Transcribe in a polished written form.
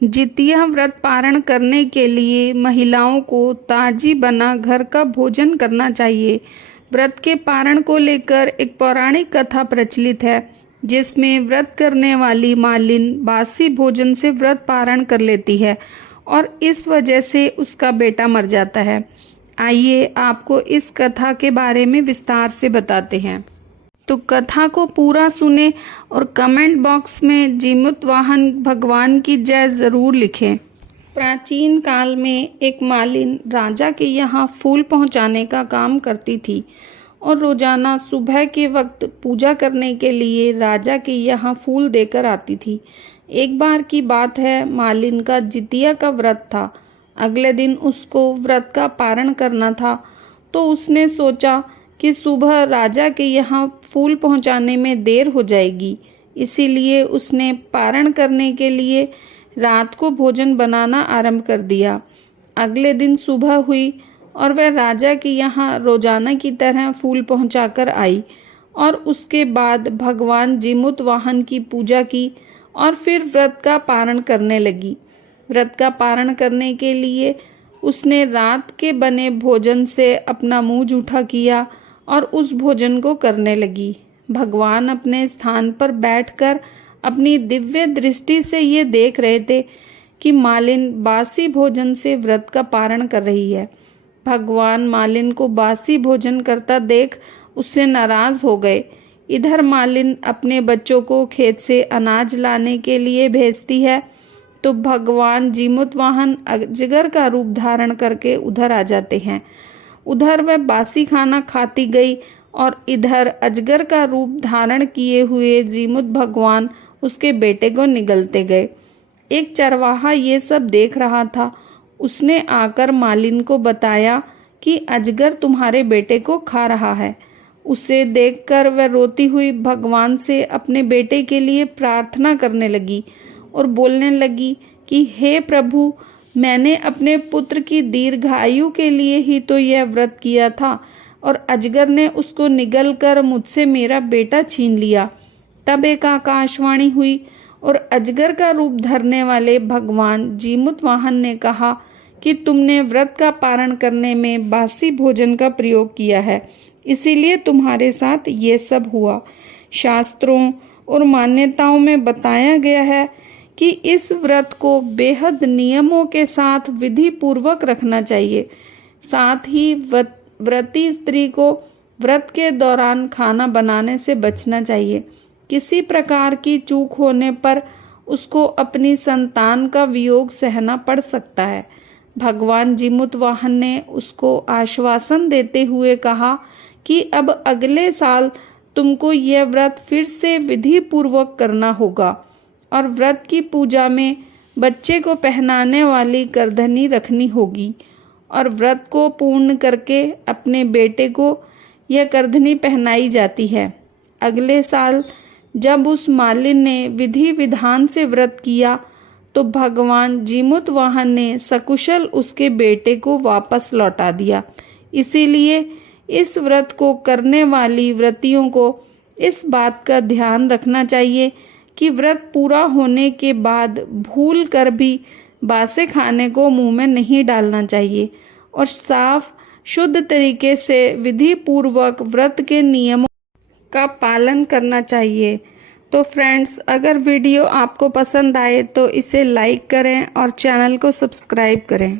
जितिया व्रत पारण करने के लिए महिलाओं को ताजी बना घर का भोजन करना चाहिए। व्रत के पारण को लेकर एक पौराणिक कथा प्रचलित है, जिसमें व्रत करने वाली मालिन बासी भोजन से व्रत पारण कर लेती है और इस वजह से उसका बेटा मर जाता है। आइए आपको इस कथा के बारे में विस्तार से बताते हैं। तो कथा को पूरा सुने और कमेंट बॉक्स में जीमूतवाहन भगवान की जय ज़रूर लिखें। प्राचीन काल में एक मालिन राजा के यहाँ फूल पहुँचाने का काम करती थी और रोजाना सुबह के वक्त पूजा करने के लिए राजा के यहाँ फूल देकर आती थी। एक बार की बात है, मालिन का जितिया का व्रत था। अगले दिन उसको व्रत का पारण करना था, तो उसने सोचा कि सुबह राजा के यहाँ फूल पहुँचाने में देर हो जाएगी, इसीलिए उसने पारण करने के लिए रात को भोजन बनाना आरंभ कर दिया। अगले दिन सुबह हुई और वह राजा के यहाँ रोजाना की तरह फूल पहुँचाकर आई और उसके बाद भगवान जीमूतवाहन की पूजा की और फिर व्रत का पारण करने लगी। व्रत का पारण करने के लिए उसने रात के बने भोजन से अपना मुंह जूठा किया और उस भोजन को करने लगी। भगवान अपने स्थान पर बैठकर अपनी दिव्य दृष्टि से ये देख रहे थे कि मालिन बासी भोजन से व्रत का पारण कर रही है। भगवान मालिन को बासी भोजन करता देख उससे नाराज हो गए। इधर मालिन अपने बच्चों को खेत से अनाज लाने के लिए भेजती है, तो भगवान जीमूतवाहन अजगर का रूप धारण करके उधर आ जाते हैं। उधर वह बासी खाना खाती गई और इधर अजगर का रूप धारण किए हुए जीमूत भगवान उसके बेटे को निगलते गए। एक चरवाहा ये सब देख रहा था। उसने आकर मालिन को बताया कि अजगर तुम्हारे बेटे को खा रहा है। उसे देखकर वह रोती हुई भगवान से अपने बेटे के लिए प्रार्थना करने लगी और बोलने लगी कि हे प्रभु, मैंने अपने पुत्र की दीर्घायु के लिए ही तो यह व्रत किया था और अजगर ने उसको निगल कर मुझसे मेरा बेटा छीन लिया। तब एक आकाशवाणी हुई और अजगर का रूप धरने वाले भगवान जीमूतवाहन ने कहा कि तुमने व्रत का पारण करने में बासी भोजन का प्रयोग किया है, इसीलिए तुम्हारे साथ ये सब हुआ। शास्त्रों और मान्यताओं में बताया गया है कि इस व्रत को बेहद नियमों के साथ विधि पूर्वक रखना चाहिए। साथ ही व्रती स्त्री को व्रत के दौरान खाना बनाने से बचना चाहिए। किसी प्रकार की चूक होने पर उसको अपनी संतान का वियोग सहना पड़ सकता है। भगवान जीमूतवाहन ने उसको आश्वासन देते हुए कहा कि अब अगले साल तुमको यह व्रत फिर से विधि पूर्वक करना होगा और व्रत की पूजा में बच्चे को पहनाने वाली करधनी रखनी होगी और व्रत को पूर्ण करके अपने बेटे को यह करधनी पहनाई जाती है। अगले साल जब उस मालिन ने विधि विधान से व्रत किया, तो भगवान जीमूतवाहन ने सकुशल उसके बेटे को वापस लौटा दिया। इसीलिए इस व्रत को करने वाली व्रतियों को इस बात का ध्यान रखना चाहिए कि व्रत पूरा होने के बाद भूल कर भी बासे खाने को मुंह में नहीं डालना चाहिए और साफ शुद्ध तरीके से विधि पूर्वक व्रत के नियमों का पालन करना चाहिए। तो फ्रेंड्स, अगर वीडियो आपको पसंद आए तो इसे लाइक करें और चैनल को सब्सक्राइब करें।